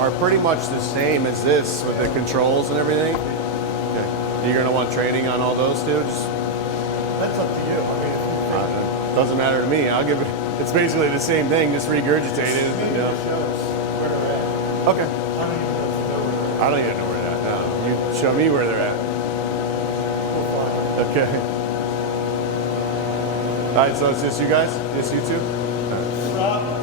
are pretty much the same as this with the controls and everything. Okay. You're gonna want training on all those too? That's up to you. I mean, if you think Doesn't matter to me. I'll give it. It's basically the same thing, just regurgitated. maybe You know. it shows where they're at. Okay. I don't even know if you know where they're at. I don't even know where they're at. No. You show me where they're at. We'll find it. Okay. All right. So it's just you guys? Just you two? Stop.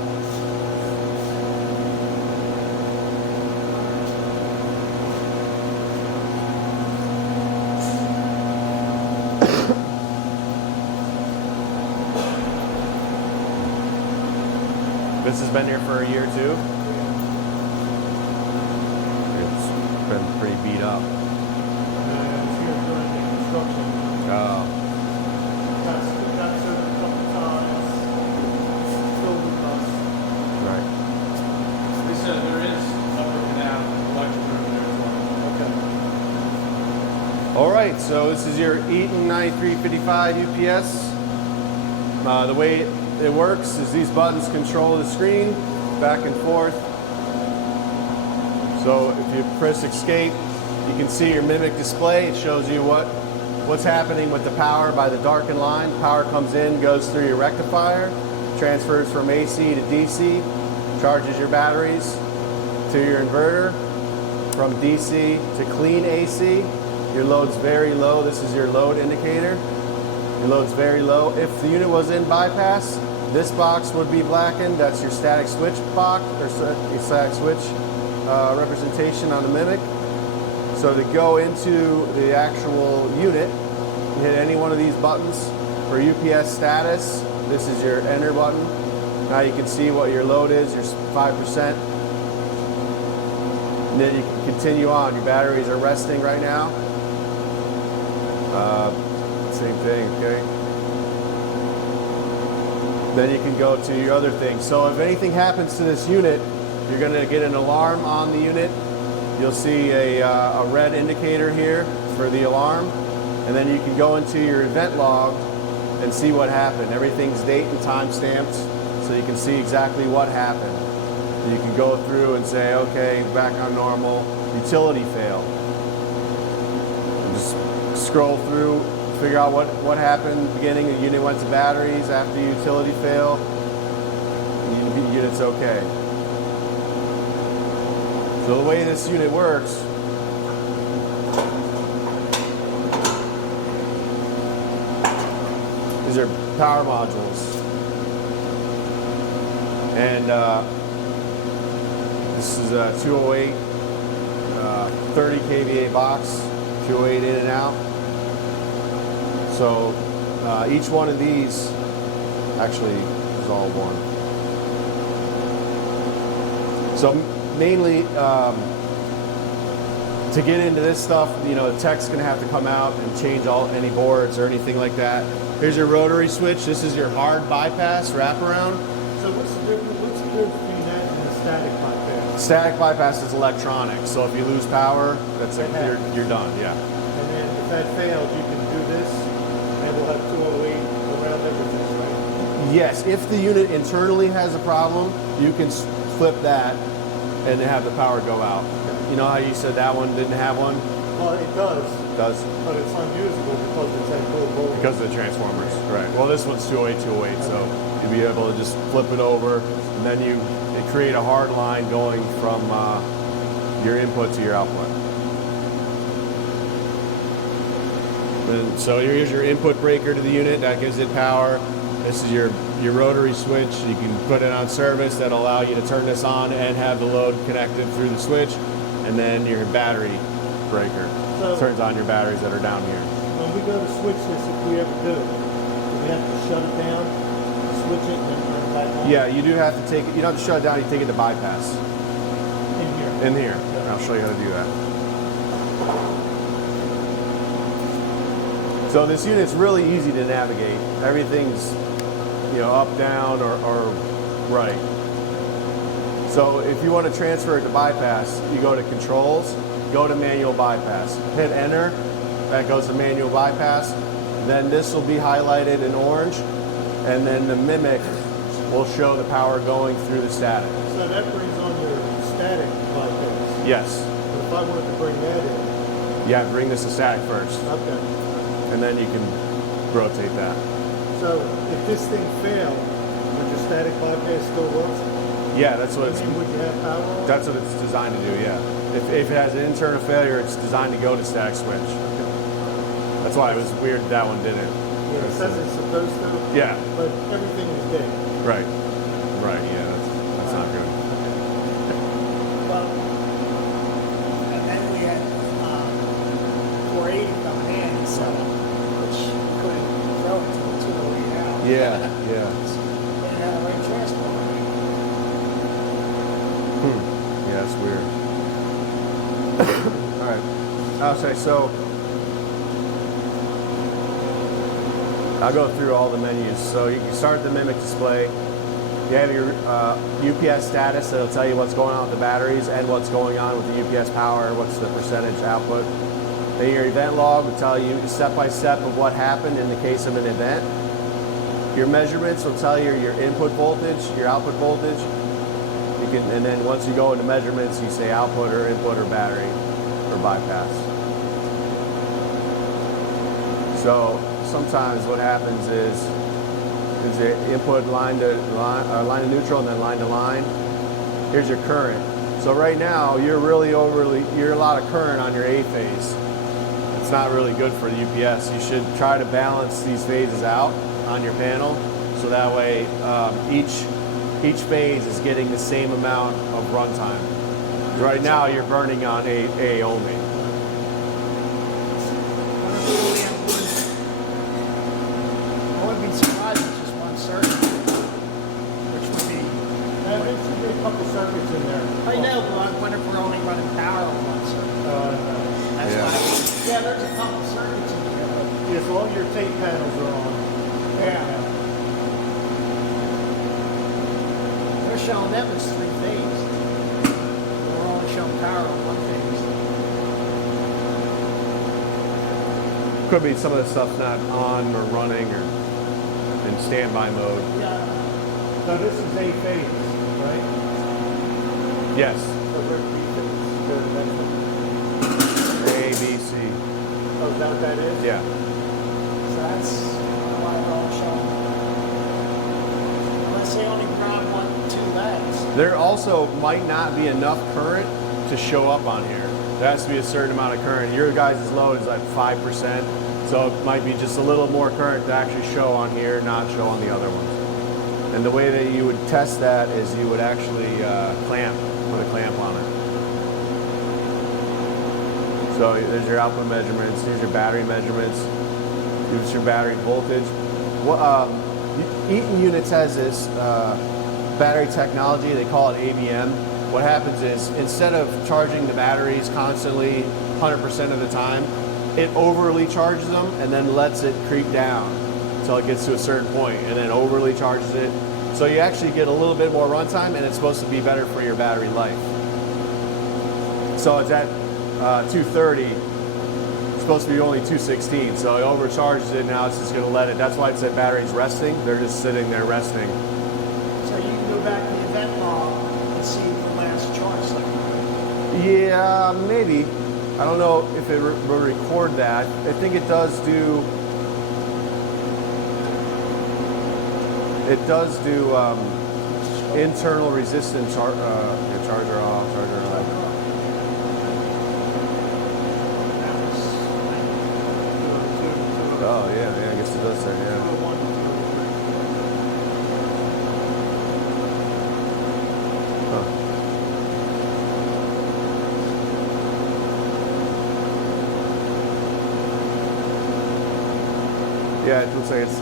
This has been here for a year too. It's been pretty beat up. And it's here during the construction. Oh. That's it a couple times. Filled with us. Right. They said there is upper canal electric room there as well. All right. So this is your Eaton 9355 UPS. The way it works is these buttons control the screen back and forth. So if you press escape, you can see your mimic display. It shows you what's happening with the power by the darkened line. Power comes in, goes through your rectifier, transfers from AC to DC, charges your batteries to your inverter. From DC to clean AC, your load's very low. This is your load indicator. Your load's very low. If the unit was in bypass, this box would be blackened. That's your static switch box, or your static switch representation on the Mimic. So to go into the actual unit, you hit any one of these buttons. For UPS status, this is your enter button. Now you can see what your load is, your 5%. And then you can continue on. Your batteries are resting right now. Same thing, okay? Then you can go to your other things. So if anything happens to this unit, you're gonna get an alarm on the unit. You'll see a red indicator here for the alarm. And then you can go into your event log and see what happened. Everything's date and time stamped, so you can see exactly what happened. And you can go through and say, okay, back on normal, utility fail. And just scroll through, figure out what happened. Beginning, the unit went to batteries. After utility fail, the unit's okay. So the way this unit works, these are power modules. And this is a 208, 30 kVA box, 208 in and out. So each one of these actually is all one. So mainly to get into this stuff, you know, the tech's gonna have to come out and change any boards or anything like that. Here's your rotary switch. This is your hard bypass wraparound. So what's the difference between that and the static bypass? Static bypass is electronic, so if you lose power, that's it. You're done. Yeah. And then if that fails, you can do this, and we'll have 208 around everything, right? Yes, if the unit internally has a problem, you can flip that and have the power go out. You know how you said that one didn't have one? Well, it does. It does. But it's unusable because it's that low voltage. Because of the transformers, right. Well, this one's 208, 208, so you'll be able to just flip it over, and then you create a hard line going from your input to your output. And so here's your input breaker to the unit. That gives it power. This is your rotary switch. You can put it on service. That'll allow you to turn this on and have the load connected through the switch. And then your battery breaker turns on your batteries that are down here. When we go to switch this, if we ever do we have to shut it down, switch it, and then turn it back on? Yeah, you do have to take it. You don't have to shut it down. You take it to bypass. In here. In here. Yeah. And I'll show you how to do that. So this unit's really easy to navigate. Everything's, you know, up, down, or right. So if you want to transfer it to bypass, you go to controls, go to manual bypass, hit enter, that goes to manual bypass. Then this will be highlighted in orange, and then the Mimic will show the power going through the static. So that brings on your static bypass. Yes. But if I wanted to bring that in, Yeah, bring this to static first, okay. and then you can rotate that. So if this thing failed, would your static bypass still work? Yeah, that's what it's. I mean, would you have power on? That's what it's designed to do. Yeah. If it has an internal failure, it's designed to go to static switch. Okay. That's why it was weird that one didn't. Yeah, it says it's supposed to. Yeah. But everything is dead. Right. Right. Yeah. That's not good. Well, and then we had 480 coming in, so which couldn't throw it to the 208 out. Yeah. Yeah. They had a right transport. Yeah, that's weird. All right. Okay, so I'll go through all the menus. So you can start the Mimic display. You have your UPS status that'll tell you what's going on with the batteries and what's going on with the UPS power, what's the percentage output. Then your event log will tell you step by step of what happened in the case of an event. Your measurements will tell you your input voltage, your output voltage. You can, and then once you go into measurements, you say output or input or battery or bypass. So sometimes what happens is the input line to neutral and then line to line. Here's your current. So right now you're you're a lot of current on your A phase. It's not really good for the UPS. You should try to balance these phases out on your panel, so that way each phase is getting the same amount of runtime. Right now you're burning on A only. I wouldn't be surprised if it's just one circuit, which would be. There should be a couple circuits in there. I know, but I wonder if we're only running power on one circuit. That's Yeah. why. Yeah, there's a couple circuits in here, but Yes, all your tape panels are on. yeah. They're showing them as three phase. We're only showing power on one phase. Could be some of the stuff's not on or running or in standby mode. Yeah. So this is A phase, right? Yes. So where's B phase? Go to the next one. A, B, C. Oh, is that what that is? Yeah. So that's why they're all showing. Unless they only grab 1, 2 legs. There also might not be enough current to show up on here. There has to be a certain amount of current. Your guys' load is like 5%, so it might be just a little more current to actually show on here, not show on the other ones. And the way that you would test that is you would actually put a clamp on it. So there's your output measurements, here's your battery measurements, here's your battery voltage. Eaton Units has this battery technology, they call it ABM. What happens is instead of charging the batteries constantly 100% of the time, it overly charges them and then lets it creep down until it gets to a certain point and then overly charges it. So you actually get a little bit more runtime and it's supposed to be better for your battery life. So it's at 230, it's supposed to be only 216, so it overcharges it, now it's just going to let it. That's why it said battery's resting, they're just sitting there resting. So you can go back to the event log and see the last charge cycle. Yeah, maybe. I don't know if it will record that. I think it does do. It does do internal resistance charger off, charger off. Oh yeah, I guess it does say yeah. Huh. Yeah, it looks like it's.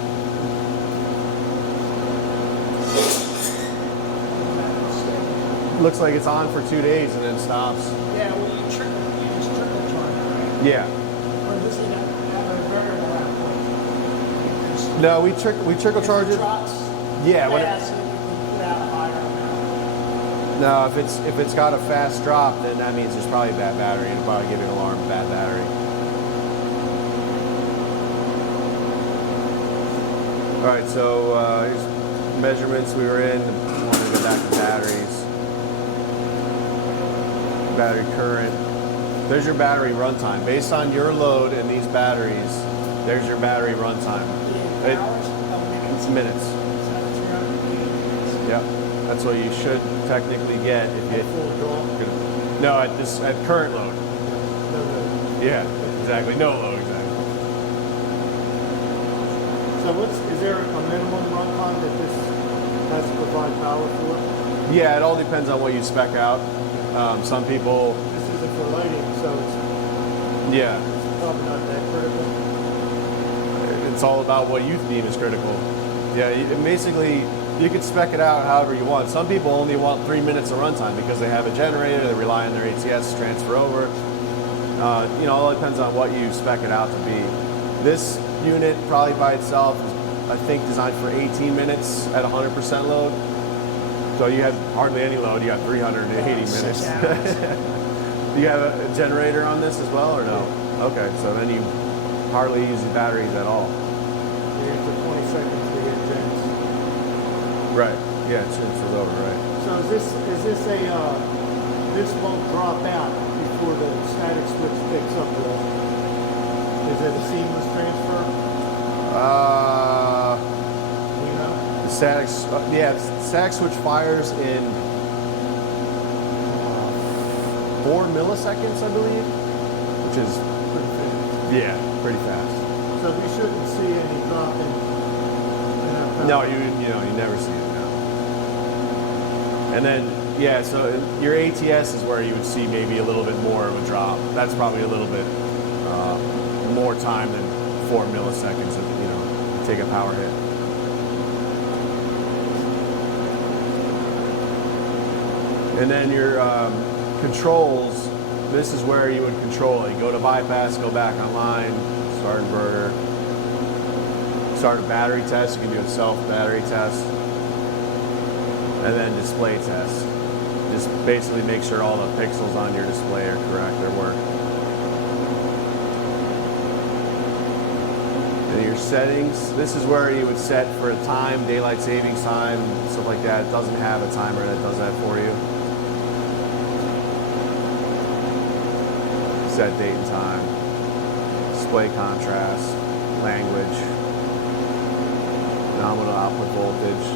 Looks like it's on for 2 days and then stops. Yeah, well, you just trickle charge, right? Yeah. Or does it have a variable output? No, we trickle charge it. Drops Yeah. fast, so you can put out a higher amount. No, if it's got a fast drop, then that means there's probably a bad battery. It'll probably give you an alarm, bad battery. All right, so here's measurements we were in. I want to go back to batteries. battery current. There's your battery runtime. Based on your load and these batteries, there's your battery runtime. The hours, oh, It's minutes. So 380 minutes. Yep. That's what you should technically get if you. Full draw. No, at current load. No, no. Yeah, exactly. No load, exactly. So is there a minimum runtime that this has to provide power for? Yeah, it all depends on what you spec out. Some people, This isn't for lighting, so yeah, it's probably not that critical. it's all about what you deem is critical. Yeah, basically, you could spec it out however you want. Some people only want 3 minutes of runtime because they have a generator, they rely on their ATS to transfer over. You know, it all depends on what you spec it out to be. This unit, probably by itself, is, I think, designed for 18 minutes at 100% load. So you have hardly any load, you have 380 minutes. 6 hours. Do you have a generator on this as well, or no? Okay, so then you hardly use the batteries at all. Yeah, for 20 seconds we get gens. Right. Yeah, it transfers over, right? So is this a this won't drop out before the static switch picks up the. Is it a seamless transfer? You know? The static, the static switch fires in 4 milliseconds, I believe, which is Pretty fast. yeah, pretty fast. So we shouldn't see any drop in our power. No, you never see it now. And then yeah, so your ATS is where you would see maybe a little bit more of a drop. That's probably a little bit more time than 4 milliseconds of you take a power hit. And then your controls, this is where you would control it. You go to bypass, go back online, start inverter, start a battery test. You can do a self battery test, and then display test. Just basically make sure all the pixels on your display are correct, or work. And your settings, this is where you would set for a time, daylight savings time, stuff like that. It doesn't have a timer that does that for you. Set date and time, display contrast, language, nominal output voltage,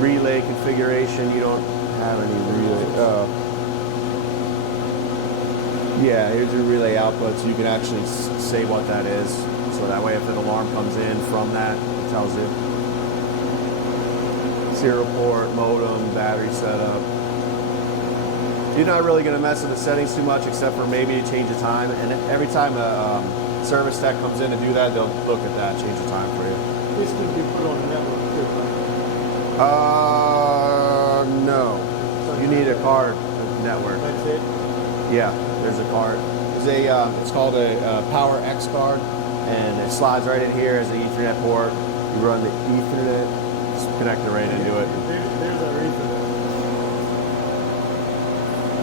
relay configuration. You don't have any relay. Yeah, here's your relay output, so you can actually say what that is. So that way, if an alarm comes in from that, it tells you. Serial port, modem, battery setup. You're not really going to mess with the settings too much, except for maybe change the time. And every time a service tech comes in to do that, they'll look at that, change the time for you. This can be put on the network too, right? No. You need a card network. That's it? Yeah, there's a card. It's called a Power X card, and it slides right in here as an Ethernet port. You run the Ethernet, just connect it right into it. There's our Ethernet.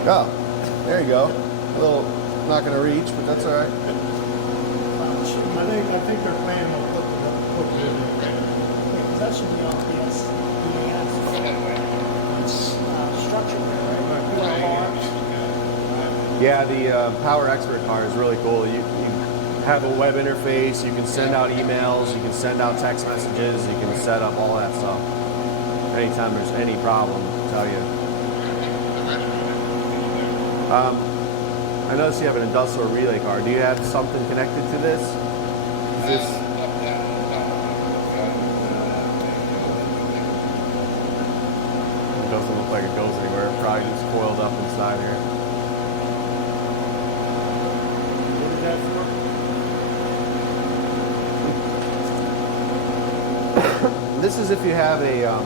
Oh, there you go. A little, not going to reach, but that's all right. I think they're planning on putting it in there. Because that should be on PS, It's structured there, right? Little alarms. Yeah, the Power Expert card is really cool. You have a web interface. You can send out emails. You can send out text messages. You can set up all that stuff. Anytime there's any problem, I'll tell you. I notice you have an industrial relay card. Do you have something connected to this? Is this? It doesn't look like it goes anywhere. It probably just coiled up inside here. What is that for? This is if you have a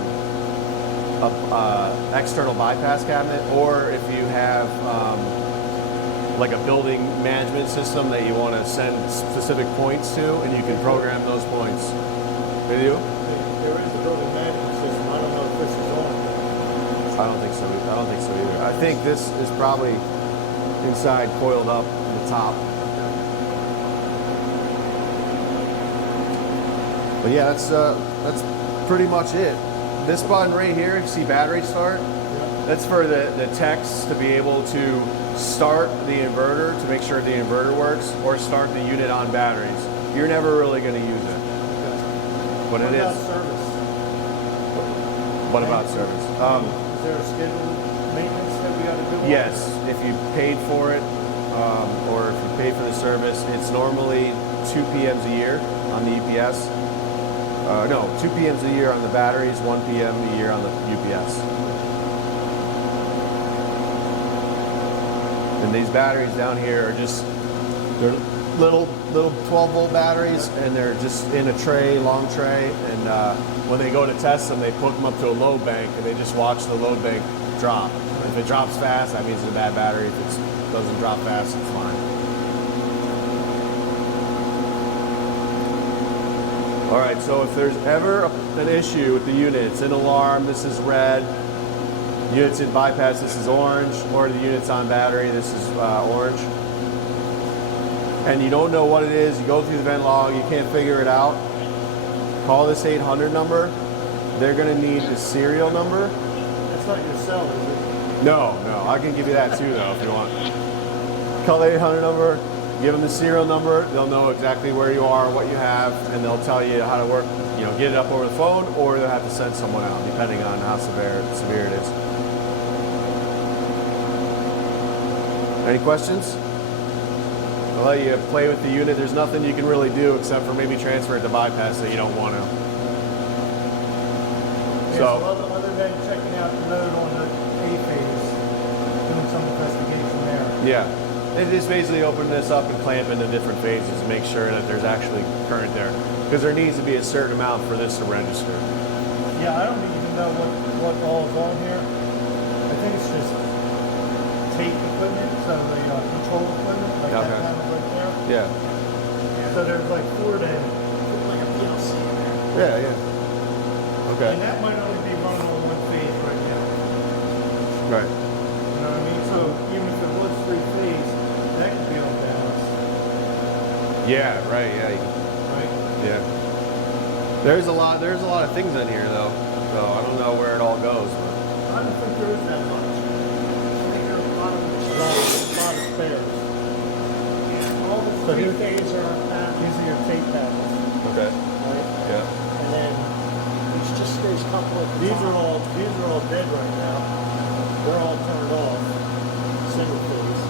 external bypass cabinet, or if you have like a building management system that you want to send specific points to, and you can program those points. Did you? There is a building management system. I don't know if this is on. I don't think so. I don't think so either. I think this is probably inside, coiled up in the top. But yeah, that's pretty much it. This button right here, you see battery start? Yeah. That's for the techs to be able to start the inverter to make sure the inverter works, or start the unit on batteries. You're never really going to use it. But it What about is. service? What about service? Is there a scheduled maintenance that we got to do? Yes, if you paid for it, or if you paid for the service, it's normally 2 PMs a year on the UPS. No, 2 PMs a year on the batteries, 1 PM a year on the UPS. And these batteries down here are just, they're little 12 volt batteries, and they're just in a tray, long tray, and when they go to test them, they hook them up to a load bank, and they just watch the load bank drop. If it drops fast, that means it's a bad battery. If it doesn't drop fast, it's fine. All right, so if there's ever an issue with the unit, it's an alarm, this is red, unit's in bypass, this is orange, or the unit's on battery, this is orange, and you don't know what it is, you go through the vent log, you can't figure it out, call this 800 number. They're going to need the serial number. That's not your cell, is it? No, I can give you that too, though, if you want. Call the 800 number, give them the serial number. They'll know exactly where you are, what you have, and they'll tell you how to work. You know, get it up over the phone, or they'll have to send someone out, depending on how severe it is. Any questions? I'll let you play with the unit. There's nothing you can really do except for maybe transfer it to bypass that you don't want to. Yeah, so other than checking out the node on the A phase, doing some investigation there. Yeah. They just basically open this up and clamp into different phases and make sure that there's actually current there. Because there needs to be a certain amount for this to register. Yeah, I don't even know what all is on here. I think it's just tape equipment, so the control equipment, like Okay. that panel right there. Yeah. So there's like 4 to, Like a PLC in there. Yeah. Okay. and that might only be running on one phase right now. Right. You know what I mean? So even if it was 3 phase, that could be on balance, Yeah, right, yeah. right? Yeah. There's a lot of things in here though. So I don't know where it all goes. But. I don't think there is that much. I think there are a lot of A lot of spares. yeah, all the So three here- phase are on that, These are your tape panels, Okay. right? Yeah. and then it's just there's a couple of These are all dead right now. They're all turned off. Single phase.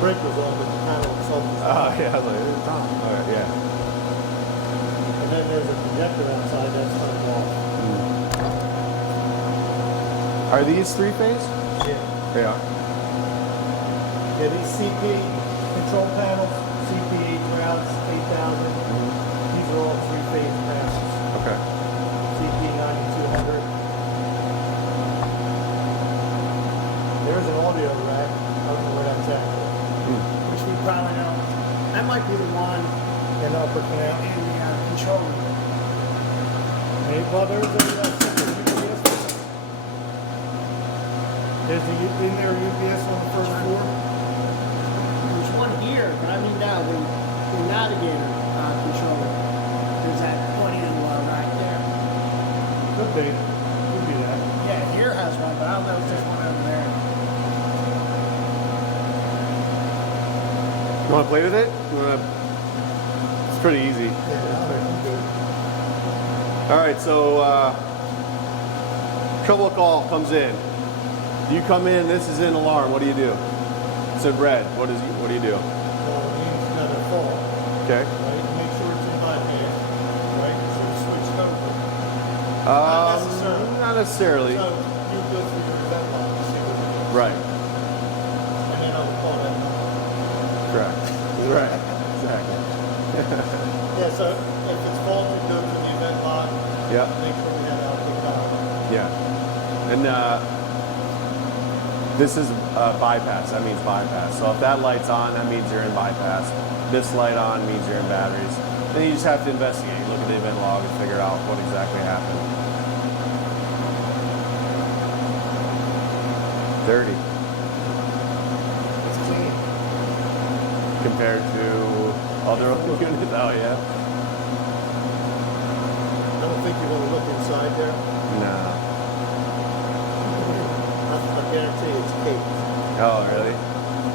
Breaker's on, but the panel itself is Oh off. yeah, I was like, it's on. All right, yeah. And then there's a projector outside that's turned off. Are these 3-phase? Yeah. Yeah. Yeah, these CP control panels, CP 8 8000. These are all 3-phase passes. Okay. CP 9200. There's an audio rack. I don't know where that's at. which we probably know. That might be the one In the upper canal. in the control room. Hey, well, there's a separate UPS. There's a in there UPS on the first floor. There's one here, but I mean now the navigator control room. There's that plug-in right there. Could be. Could be that. Yeah, here has one, but I don't know if there's one over there. You want to play with it? It's pretty easy. Yeah, I'm good. All right, so trouble call comes in. You come in. This is an alarm. What do you do? It's in red. What do you do? Well, it means it's got a fault, Okay. right? Make sure it's in bypass, right? So it's switched over. Not necessarily. Not necessarily. So you go through your event log to see what it is. Right. And then I will call that number. Correct. Right. Exactly. Yeah, so if it's faulty, go to the event log. Yeah. Make sure we have output power. Yeah. And this is bypass. That means bypass. So if that light's on, that means you're in bypass. This light on means you're in batteries. Then you just have to investigate. Look at the event log and figure out what exactly happened. 30 It's clean. compared to other units. Oh yeah. I don't think you want to look inside there. No. guarantee it's cake. Oh, really?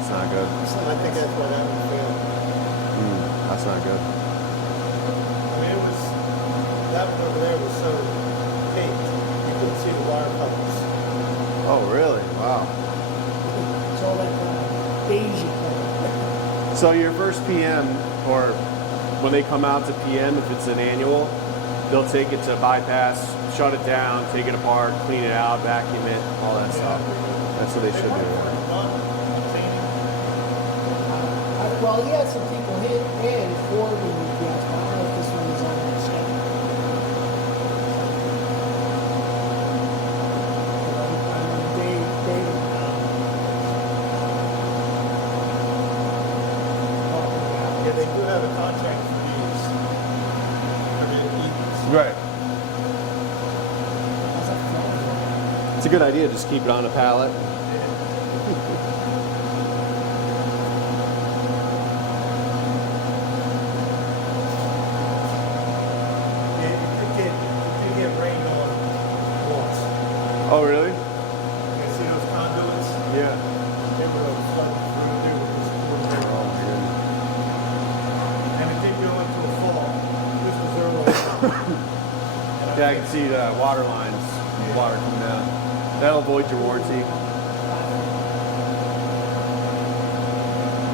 It's not good. I think that's why that one failed. That's not good. I mean, it was, that one over there was so caked, you couldn't see the wire puppets. Oh, really? Wow. It's all that beige color. So your first PM, or when they come out to PM, if it's an annual, they'll take it to bypass, shut it down, take it apart, clean it out, vacuum it, all that stuff. That's what they should do. Well, he had some people hit in for the UPS, but I don't know if this one is on that schedule. I know Dave, Yeah, they do have a contract for these. For the evenings. Right. how's that flying? It's a good idea. Just keep it on a pallet. Yeah, you did get rained on once. Oh, really? You see those conduits? Yeah. They were flooding through there with this poor Oh, my goodness. And it did go into a fall. This was early. And Yeah, I can see the water lines, water coming down. That'll void your warranty.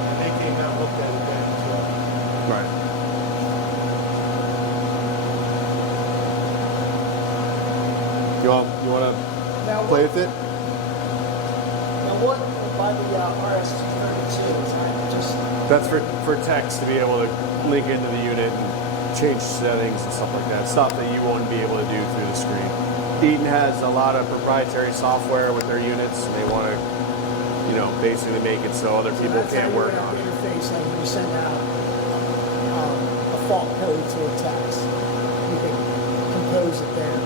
And they came out and looked at it then as well. Right. You want to Now, play with it? Now, what by the RS-232 is that just That's for text to be able to link into the unit and change settings and stuff like that. Stuff that you won't be able to do through the screen. Eaton has a lot of proprietary software with their units, and they want to, basically make it so other people that's how can't you work have on the it. interface, like when you send out a fault code to a text, you can compose it there.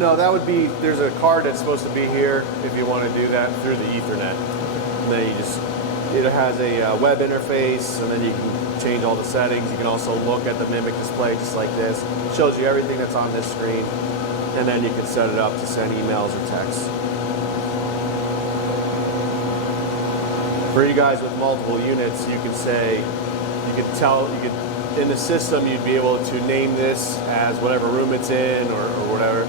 No, that would be, there's a card that's supposed to be here if you want to do that through the Ethernet. And then it has a web interface, and then you can change all the settings. You can also look at the Mimic display just like this. It shows you everything that's on this screen, and then you can set it up to send emails or texts. For you guys with multiple units, you can say, in the system, you'd be able to name this as whatever room it's in or whatever.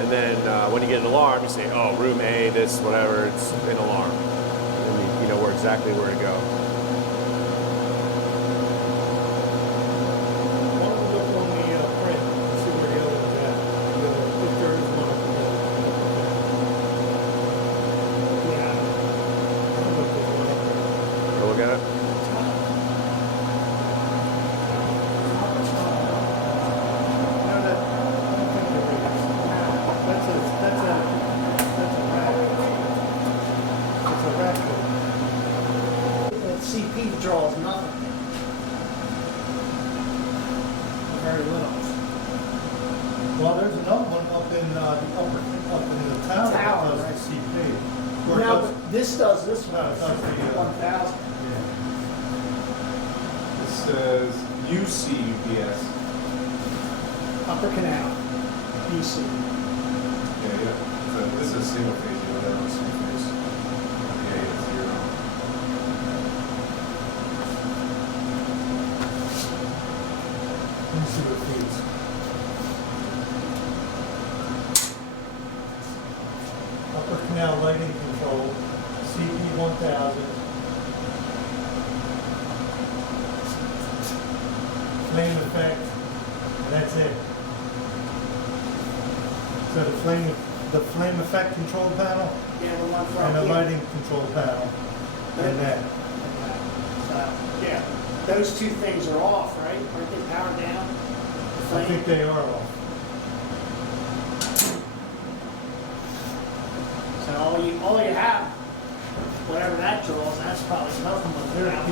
And then when you get an alarm, you say, oh, room A, this, whatever, it's an alarm. And you know exactly where to go. Why don't we look on the print, see where the other one's at? If there is one up there. Yeah. I don't know if there's one up there. Go look at it. No, I don't think there is. That's a rack. It's a rack. The CP draws nothing. Very little. Well, there's another one up in the up in the tower that Tower, does right. the CP. Where it Now, does- this does this one. No, it does the, 1,000. yeah. It says UCUPS. Upper Canal, BC. Yeah. So this is single phase, whatever single phase. Yeah, it's zero. Let me see what it is. Upper canal lighting control, CP 1000. Flame effect, and that's it. So the flame effect control panel Yeah, the one from and the here. lighting control panel, and that. So, yeah, those two things are off, right? Aren't they powered down? The I flame? think they are off. So all you have, whatever that draws, that's probably nothing but they're out.